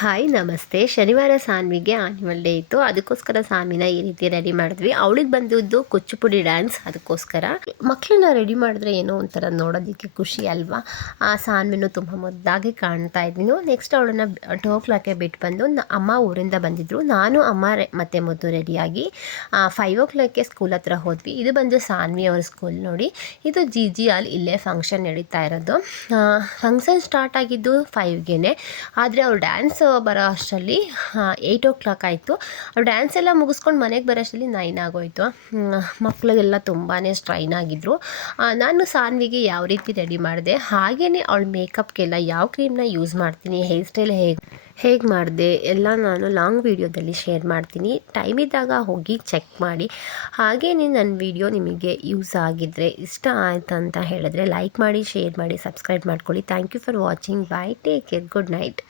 Hi ನಮಸ್ತೆ. ಶನಿವಾರ ಸಾನ್ವಿಗೆ annual day ಇತ್ತು. ಅದಕ್ಕೋಸ್ಕರ ಸಾನ್ವಿನ ಈ ರೀತಿ ರೆಡಿ ಮಾಡಿದ್ವಿ. ಅವಳಿಗೆ ಬಂದಿದ್ದು ಕುಚ್ಚುಪುಡಿ ಡ್ಯಾನ್ಸ್. ಅದಕ್ಕೋಸ್ಕರ ಮಕ್ಕಳನ್ನ ರೆಡಿ ಮಾಡಿದ್ರೆ ಏನೋ ಒಂಥರ ನೋಡೋದಕ್ಕೆ ಖುಷಿ ಅಲ್ವಾ. ಆ ಸಾನ್ವಿನೂ ತುಂಬ ಮುದ್ದಾಗಿ ಕಾಣ್ತಾ ಇದ್ವಿ. ನೆಕ್ಸ್ಟ್ ಅವಳನ್ನು 2 o'clock ಬಿಟ್ಟು ಬಂದು ಅಮ್ಮ ಊರಿಂದ ಬಂದಿದ್ದರು. ನಾನು ಅಮ್ಮ ಮತ್ತು ಮುದ್ದು ರೆಡಿಯಾಗಿ 5 o'clock ಸ್ಕೂಲ್ ಹತ್ರ ಹೋದ್ವಿ. ಇದು ಬಂದು ಸಾನ್ವಿ ಅವ್ರ ಸ್ಕೂಲ್ ನೋಡಿ. ಇದು ಜಿ ಅಲ್ಲಿ ಇಲ್ಲೇ ಫಂಕ್ಷನ್ ನಡೀತಾ ಇರೋದು. ಫಂಕ್ಷನ್ ಸ್ಟಾರ್ಟ್ ಆಗಿದ್ದು 5ಗೆ, ಆದರೆ ಅವ್ರು ಡ್ಯಾನ್ಸ್ ಬರೋ ಅಷ್ಟರಲ್ಲಿ 8 o'clock ಆಯಿತು. ಅವ್ರು ಡ್ಯಾನ್ಸ್ ಎಲ್ಲ ಮುಗಿಸ್ಕೊಂಡು ಮನೆಗೆ ಬರೋ ಅಷ್ಟರಲ್ಲಿ 9 ಆಗೋಯಿತು. ಮಕ್ಕಳಿಗೆಲ್ಲ ತುಂಬಾ ಸ್ಟ್ರೈನ್ ಆಗಿದ್ದರು. ನಾನು ಸಾನ್ವಿಗೆ ಯಾವ ರೀತಿ ರೆಡಿ ಮಾಡಿದೆ, ಹಾಗೆಯೇ ಅವಳ ಮೇಕಪ್ಗೆಲ್ಲ ಯಾವ ಕ್ರೀಮ್ನ ಯೂಸ್ ಮಾಡ್ತೀನಿ, ಹೇರ್ ಸ್ಟೈಲ್ ಹೇಗೆ ಮಾಡಿದೆ ಎಲ್ಲ ನಾನು ಲಾಂಗ್ ವೀಡಿಯೋದಲ್ಲಿ ಶೇರ್ ಮಾಡ್ತೀನಿ. ಟೈಮ್ ಇದ್ದಾಗ ಹೋಗಿ ಚೆಕ್ ಮಾಡಿ. ಹಾಗೆಯೇ ನನ್ನ ವಿಡಿಯೋ ನಿಮಗೆ ಯೂಸ್ ಆಗಿದ್ದರೆ, ಇಷ್ಟ ಆಯ್ತು ಅಂತ ಹೇಳಿದ್ರೆ ಲೈಕ್ ಮಾಡಿ, ಶೇರ್ ಮಾಡಿ, ಸಬ್ಸ್ಕ್ರೈಬ್ ಮಾಡ್ಕೊಳ್ಳಿ. Thank you for watching. Bye, take care, good night.